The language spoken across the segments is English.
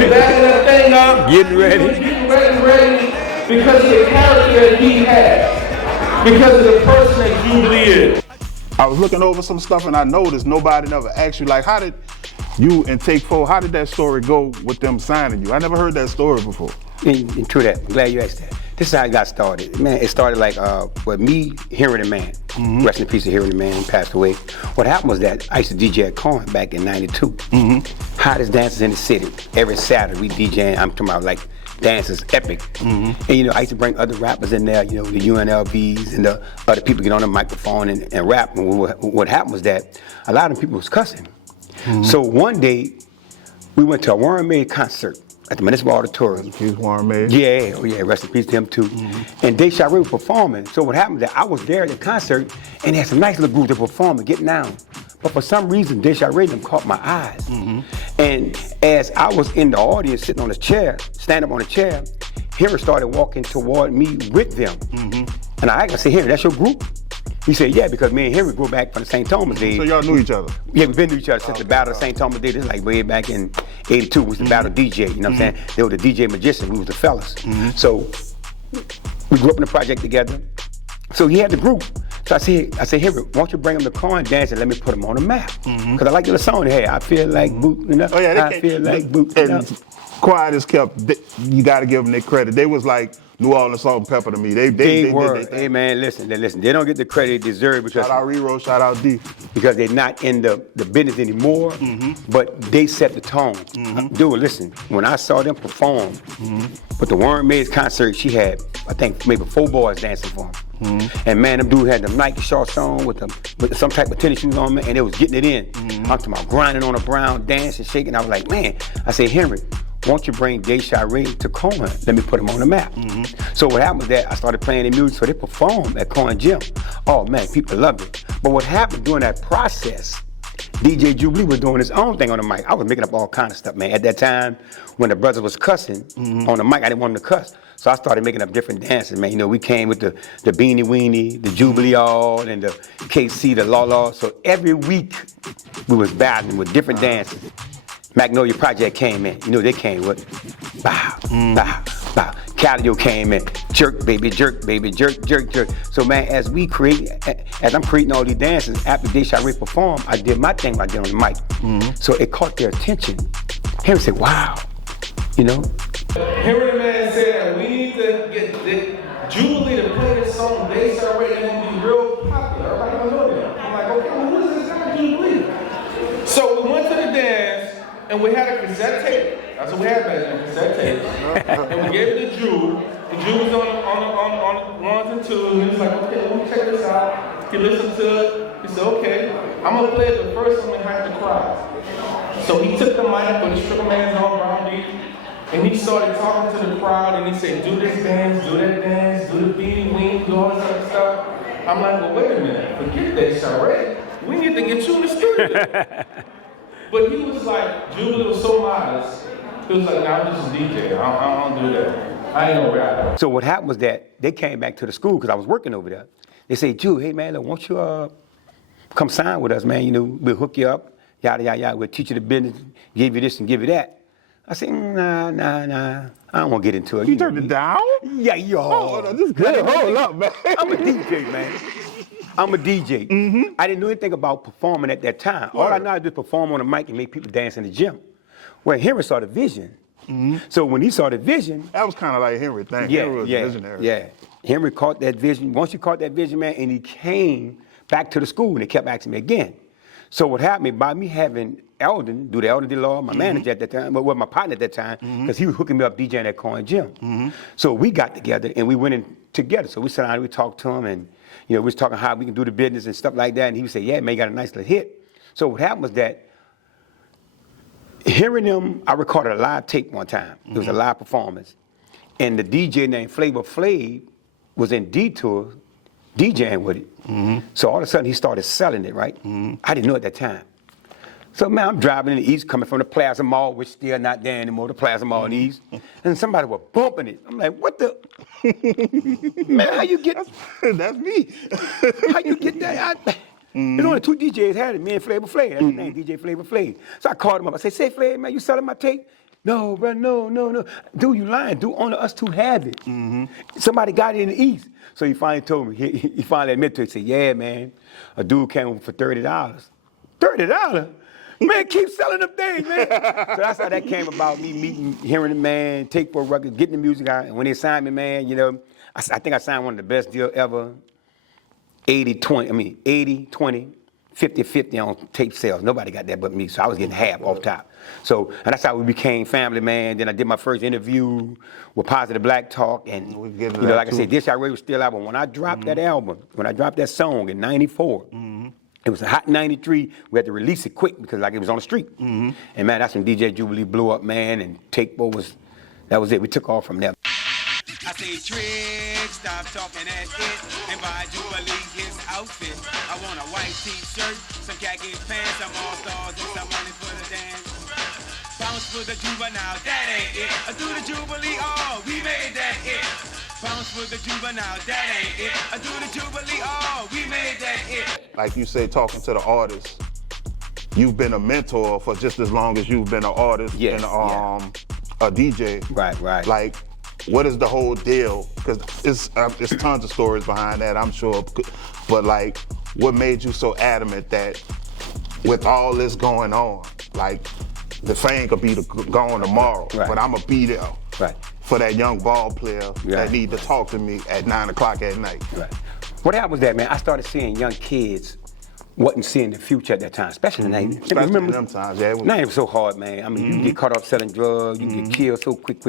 been backing that thing up. Getting ready. Getting ready because of the character that he has. Because of the person that Jubilee is. I was looking over some stuff and I noticed nobody never asked you, like, how did you and Take 4, how did that story go with them signing you? I never heard that story before. And true that. I'm glad you asked that. This is how it got started. Man, it started like with me hearing the man. Rest in peace of hearing the man, he passed away. What happened was that I used to DJ at Cohen back in '92. Hottest dancers in the city. Every Saturday we DJing, I'm talking about like dances, epic. And you know, I used to bring other rappers in there, you know, the UNLVs and the other people get on the microphone and rap. And what happened was that a lot of people was cussing. So one day, we went to a Warren May concert at the Municipal Auditorium. Rest in peace, Warren May. Yeah, oh yeah, rest in peace to him too. And Day Shot Ray was performing. So what happened is that I was there at the concert and they had some nice little groups to perform and getting down. But for some reason, Day Shot Ray them caught my eyes. And as I was in the audience sitting on a chair, stand up on a chair, Henry started walking toward me with them. And I said, Henry, that's your group? He said, yeah, because me and Henry grew back from the St. Thomas days. So y'all knew each other? Yeah, we've been to each other since the Battle of St. Thomas days. This is like way back in '82, was the Battle DJ, you know what I'm saying? They were the DJ magicians, we was the fellas. So we grew up in the project together. So he had the group. So I said, Henry, why don't you bring him to Cohen dance and let me put him on the map? Because I like the song, hey, I feel like boot, you know? Oh yeah, I feel like boot, you know? Quiet as kept, you gotta give them their credit. They was like New Orleans salt and pepper to me. They were. Did Hey man, listen. They don't get the credit they deserve because shout out Rero, shout out D. Because they're not in the business anymore, but they set the tone. Dude, listen, when I saw them perform, with the Warren Mays concert, she had, I think, maybe 4 boys dancing for them. And man, them dudes had them Nike shorts on with some type of tennis shoes on, man, and they was getting it in. I'm talking about grinding on the brown, dancing, shaking. I was like, man, I said, Henry, won't you bring Day Shot Ray to Cohen? Let me put him on the map. So what happened was that I started playing their music, so they performed at Cohen Gym. Oh man, people loved it. But what happened during that process, DJ Jubilee was doing his own thing on the mic. I was making up all kind of stuff, man. At that time, when the brothers was cussing on the mic, I didn't want them to cuss. So I started making up different dances, man. You know, we came with the Beanie Weenie, the Jubilee All, and the KC, the La La. So every week, we was battling with different dances. Magnolia Project came in. You know, they came with bow, bow, bow. Calio came in. Jerk, baby, jerk, jerk, jerk. So, man, as I'm creating all these dances, after Day Shot Ray performed, I did my thing right there on the mic. So it caught their attention. Henry said, wow, you know? Henry the man said that we need to get Jubilee to play this song, Day Shot Ray, and it'll be real popular. Everybody gonna know that. I'm like, okay, well, who is this guy, Jubilee? So we went to the dance, and we had a cassette tape. That's what we had back then, a cassette tape. And we gave it to Drew. And Drew was on ones and twos. And he was like, okay, let me check this out. He listened to it. He said, okay, I'm going to play it the first time we have to cry. So he took the mic, put his stripper man's on around me, and he started talking to the crowd. And he said, do this dance, do that dance, do the beanie weenie, do all this other stuff. I'm like, well, wait a minute. Forget that, Sharee. We need to get you in the studio. But he was like, Jubilee was so modest. He was like, nah, I'm just a DJ. I don't do that. I ain't no rapper. So what happened was that they came back to the school because I was working over there. They said, Ju, hey man, look, won't you come sign with us, man? You know, we'll hook you up, yada, yada, yada. We'll teach you the business, give you this and give you that. I said, nah. I don't want to get into it. You turned it down? Yeah, yo. Oh, no, this guy, hold up, man. I'm a DJ, man. I'm a DJ. I didn't know anything about performing at that time. All I know how to do is perform on the mic and make people dance in the gym. Well, Henry saw the vision. So when he saw the vision... That was kind of like Henry thing. Henry was visionary. Yeah. Henry caught that vision. Once he caught that vision, man, and he came back to the school and they kept asking me again. So what happened, by me having Eldon do the Eldon D Law, my manager at that time, well, my partner at that time, because he was hooking me up DJing at Cohen Gym. So we got together and we went in together. So we sat down and we talked to him and, you know, we was talking how we can do the business and stuff like that. And he would say, yeah, man, you got a nice little hit. So what happened was that hearing them, I recorded a live tape one time. It was a live performance. And the DJ named Flavor Flav was in Detour DJing with it. So all of a sudden he started selling it, right? I didn't know at that time. So man, I'm driving in the East, coming from the Plaza Mall, which still not there anymore, the Plaza Mall in the East. And somebody was bumping it. I'm like, what the? Man, how you get? That's me. How you get that? There's only 2 DJs had it, me and Flavor Flav. That's his name, DJ Flavor Flav. So I called him up. I said, say Flav, man, you selling my tape? No, bro, no. Dude, you lying. Dude, only us two have it. Somebody got it in the East. So he finally told me, he finally admitted to it. He said, yeah, man, a dude came over for $30. $30? Man, keep selling them things, man. So that's how that came about, me meeting, hearing the man, take for a record, getting the music out. And when they signed me, man, you know, I think I signed one of the best deals ever. 80-20, 50-50 on tape sales. Nobody got that but me, so I was getting half off top. So, and that's how we became family, man. Then I did my first interview with Positive Black Talk, and you know, like I said, This Our Radio was still out. But when I dropped that album, when I dropped that song in '94, it was a hot 93. We had to release it quick because like it was on the street. And man, that's when DJ Jubilee blew up, man, and Take was, that was it. We took off from there. I say trick, stop talking at it, and buy Jubilee his outfit. I want a white t-shirt, some khaki pants, some all-stars, and some money for the dance. Bounce for the juvenile, that ain't it. I do the Jubilee, oh, we made that it. Bounce for the juvenile, that ain't it. I do the Jubilee, oh, we made that it. Like you say, talking to the artists, you've been a mentor for just as long as you've been an artist and a DJ. Right. Like, what is the whole deal? Because it's tons of stories behind that, I'm sure. But like, what made you so adamant that with all this going on, like, the fame could be gone tomorrow, but I'm gonna be there for that young ball player that need to talk to me at 9 o'clock at night. What happened was that, man, I started seeing young kids wasn't seeing the future at that time, especially in the 90s. Especially in them times, yeah. Now it was so hard, man. I mean, you can get caught up selling drugs, you can get killed so quick.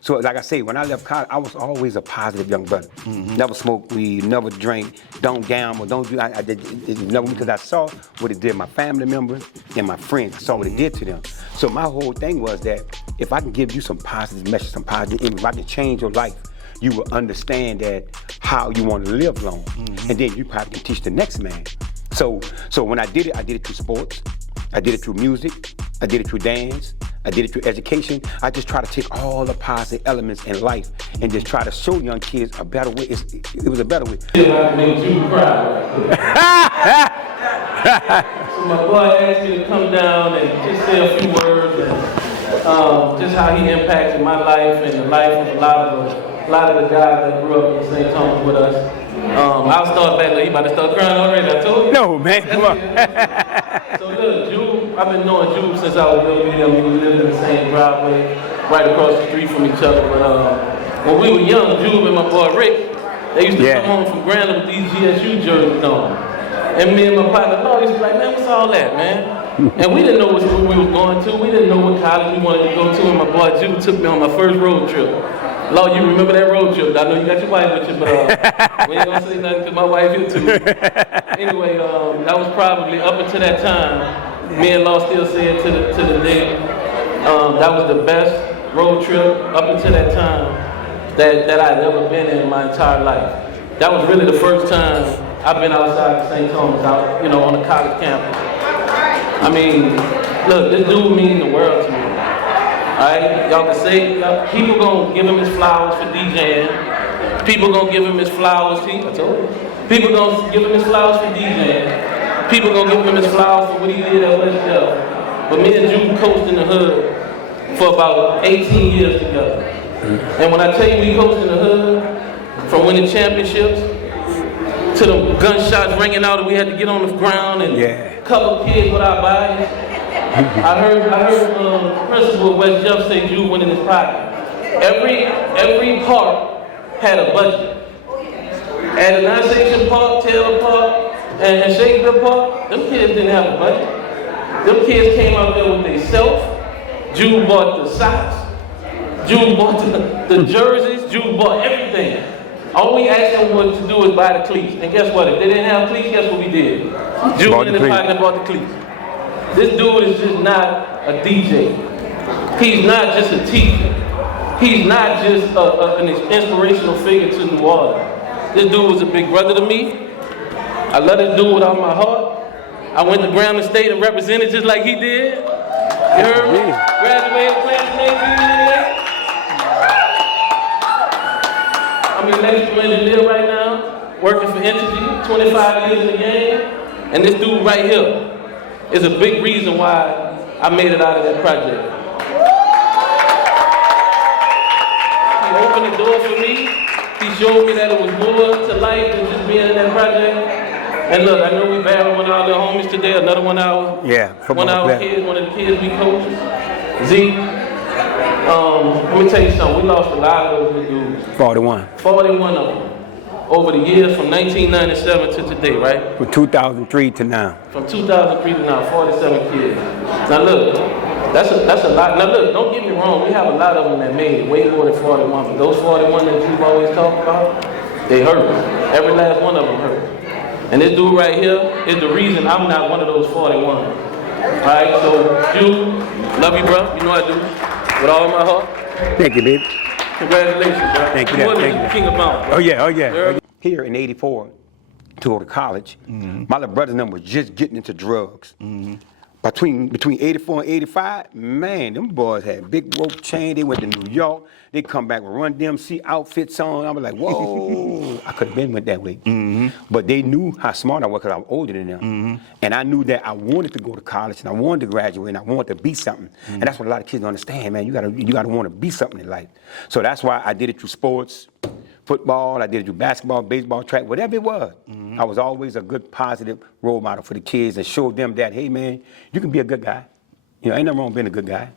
So like I say, when I left college, I was always a positive young brother. Never smoked weed, never drank, don't gamble, don't do, I did never, because I saw what it did to my family members and my friends. I saw what it did to them. So my whole thing was that if I can give you some positive message, some positive image, if I can change your life, you will understand that how you want to live long. And then you probably can teach the next man. So when I did it through sports, I did it through music, I did it through dance, I did it through education. I just try to take all the positive elements in life and just try to show young kids a better way. It was a better way. I made you cry. So my boy asked me to come down and just say a few words and just how he impacted my life and the life of a lot of the guys that grew up in St. Thomas with us. I'll start back. He about to start crying already. I told you. No, man. Come on. So look, Jube, I've been knowing Jube since I was little. We lived in the same driveway, right across the street from each other. But when we were young, Jube and my boy Rick, they used to come home from Grand with these GSU jerseys on. And me and my partner, Lord, used to be like, man, what's all that, man? And we didn't know what school we was going to. We didn't know what college we wanted to go to. And my boy Jube took me on my first road trip. Lord, you remember that road trip? I know you got your wife with you, but we ain't gonna say nothing to my wife here too. Anyway, that was probably up until that time. Me and Law still say it to the day. That was the best road trip up until that time that I'd ever been in my entire life. That was really the first time I've been outside of St. Thomas, out, on a college campus. I mean, look, this dude means the world to me. Alright, y'all can say, people gonna give him his flowers for DJing. People gonna give him his flowers, I told you. People gonna give him his flowers for DJing. People gonna give him his flowers for what he did at West Jeff. But me and Jude coached in the hood for about 18 years together. And when I tell you we coached in the hood, from winning championships, to the gunshots ringing out and we had to get on the ground and cover kids with our bodies. I heard the principal of West Jeff say Jude went in his pocket. Every park had a budget. At the Nine-Section Park, Taylor Park, and Shakespeare Park, them kids didn't have a budget. Them kids came out there with themselves. Jude bought the socks. Jude bought the jerseys. Jude bought everything. All we asked them was to do was buy the cleats. And guess what? If they didn't have cleats, guess what we did? Jude went in the pocket and bought the cleats. This dude is just not a DJ. He's not just a teacher. He's not just an inspirational figure to New Orleans. This dude was a big brother to me. I love this dude with all my heart. I went to Grambling State and represented just like he did. You heard me? Graduated class of 1988. I'm an electrical engineer right now, working for Entity, 25 years in the game. And this dude right here is a big reason why I made it out of that project. opened the door for me. He showed me that it was more to life than just being in that project. And look, I know we battled one of our little homies today, another one of our one of the kids we coached, Z. Let me tell you something, we lost a lot of those dudes. 41 of them. Over the years from 1997 to today, right? From 2003 to now. From 2003 to now, 47 kids. Now look, that's a lot. Now look, don't get me wrong, we have a lot of them that made it, way more than 41. But those 41 that you've always talked about, they hurt. Every last one of them hurt. And this dude right here is the reason I'm not one of those 41. Alright, so you, love you, bro. You know I do. With all my heart. Thank you, baby. Congratulations, bro. Thank you. You are the king of mountains, bro. Oh yeah. Here in '84, to go to college, my little brother and them was just getting into drugs. Between 84 and 85, man, them boys had big rope chain. They went to New York. They come back with Run DMC outfits on. I was like, whoa. I could have been went that way. But they knew how smart I was because I was older than them. And I knew that I wanted to go to college and I wanted to graduate and I wanted to be something. And that's what a lot of kids don't understand, man. You gotta want to be something in life. So that's why I did it through sports. Football, I did it through basketball, baseball, track, whatever it was. I was always a good, positive role model for the kids and showed them that, hey man, you can be a good guy. You know, ain't nothing wrong with being a good guy.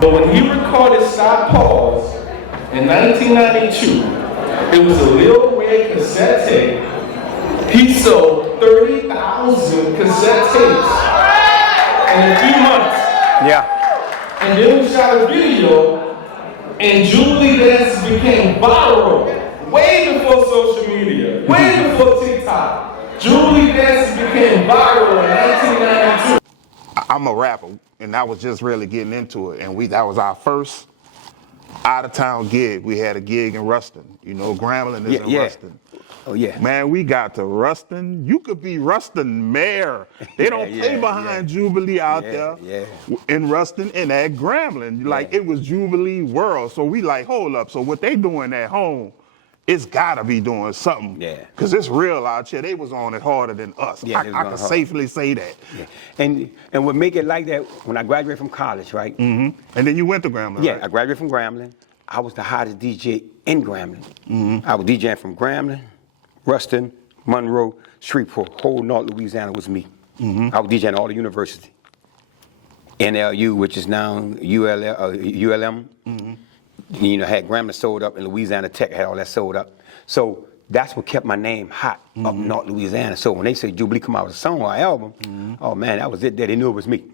But when he recorded Stop Pause in 1992, it was a little red cassette tape. He sold 30,000 cassette tapes in a few months. Yeah. And then we shot a video, and Jubilee dances became viral way before social media, way before TikTok. Jubilee dances became viral in 1992. I'm a rapper, and I was just really getting into it, and that was our first out-of-town gig. We had a gig in Ruston. You know, Grambling is in Ruston. Oh yeah. Man, we got to Ruston. You could be Ruston mayor. They don't play behind Jubilee out there in Ruston and at Grambling. Like it was Jubilee world. So we like, hold up. So what they doing at home, it's gotta be doing something. Yeah. Cause it's real out here. They was on it harder than us. I can safely say that. Yeah. And what make it like that, when I graduated from college, right? And then you went to Grambling, Yeah, right? I graduated from Grambling. I was the hottest DJ in Grambling. I was DJing from Grambling, Ruston, Monroe, Shreveport, whole North Louisiana was me. I was DJing all the universities. NLU, which is now ULM. You know, had Grambling sold up and Louisiana Tech had all that sold up. So that's what kept my name hot up North Louisiana. So when they say Jubilee come out with a song or album, oh man, that was it there. They knew it was me.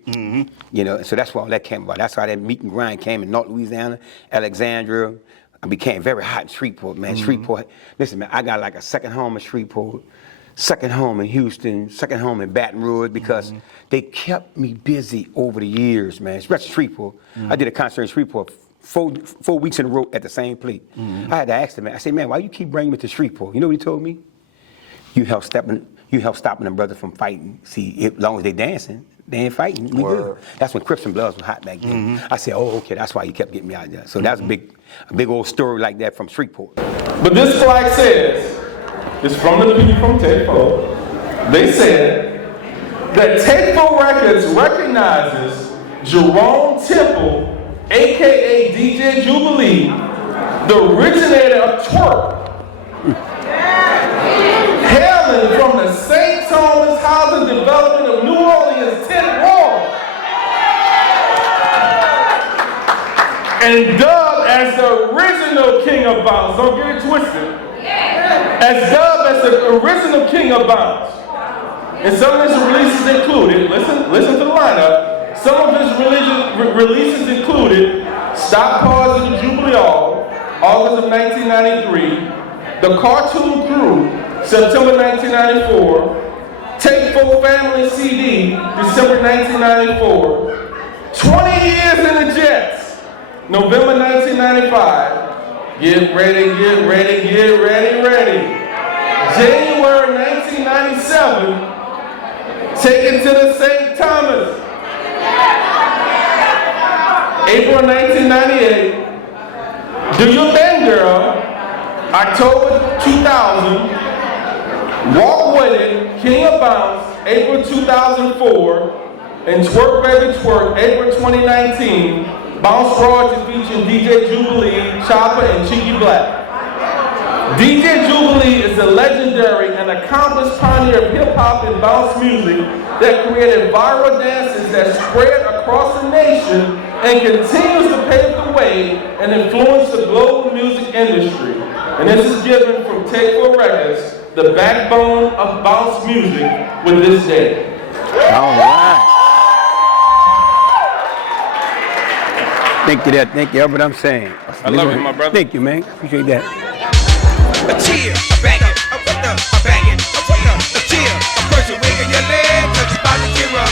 You know, so that's why all that came about. That's why that meet and grind came in North Louisiana, Alexandria. I became very hot in Shreveport, man. Shreveport, listen, man, I got like a second home in Shreveport, second home in Houston, second home in Baton Rouge because they kept me busy over the years, man, especially Shreveport. I did a concert in Shreveport 4 weeks in a row at the same place. I had to ask them, man, I said, man, why you keep bringing me to Shreveport? You know what he told me? You help stopping them brothers from fighting. See, as long as they dancing, they ain't fighting. We good. That's when Crips and Bloods was hot back then. I said, oh, okay, that's why you kept getting me out there. So that's a big old story like that from Shreveport. But this flag says, it's from the people from Take-Four. They said that Take-Four Records recognizes Jerome Temple, AKA DJ Jubilee, the originator of twerk. Hailing from the St. Thomas Housing Development of New Orleans 10th Ward. And dubbed as the original king of bounce. Don't get it twisted. As dubbed as the original king of bounce. And some of his releases included, listen to the lineup. Some of his releases included Stop Pause in the Jubilee Hall, August of 1993, The Cartoon Crew, September 1994, Take-Four Family CD, December 1994, 20 Years in the Jets, November 1995, Get ready, get ready, get ready, ready. January 1997, taken to the St. Thomas. April 1998, Do Your Thing Girl. October 2000, Walk With It, King of Bounce, April 2004, and Twerk Baby Twerk, April 2019. Bounce Royalty featuring DJ JUBILEE, Chopper, and Cheeky Black. DJ JUBILEE is a legendary and accomplished pioneer of hip-hop and bounce music that created viral dances that spread across the nation and continues to pave the way and influence the global music industry. And this is given from Take 4 Records, the backbone of bounce music, with this day. All right. Thank you, thank you. That's what I'm saying. I love it, my brother. Thank you, man. Appreciate that. A cheer, a bang it, a put the, a bang it, a put the, a cheer, a person wiggle your leg, cause it's about to tear up.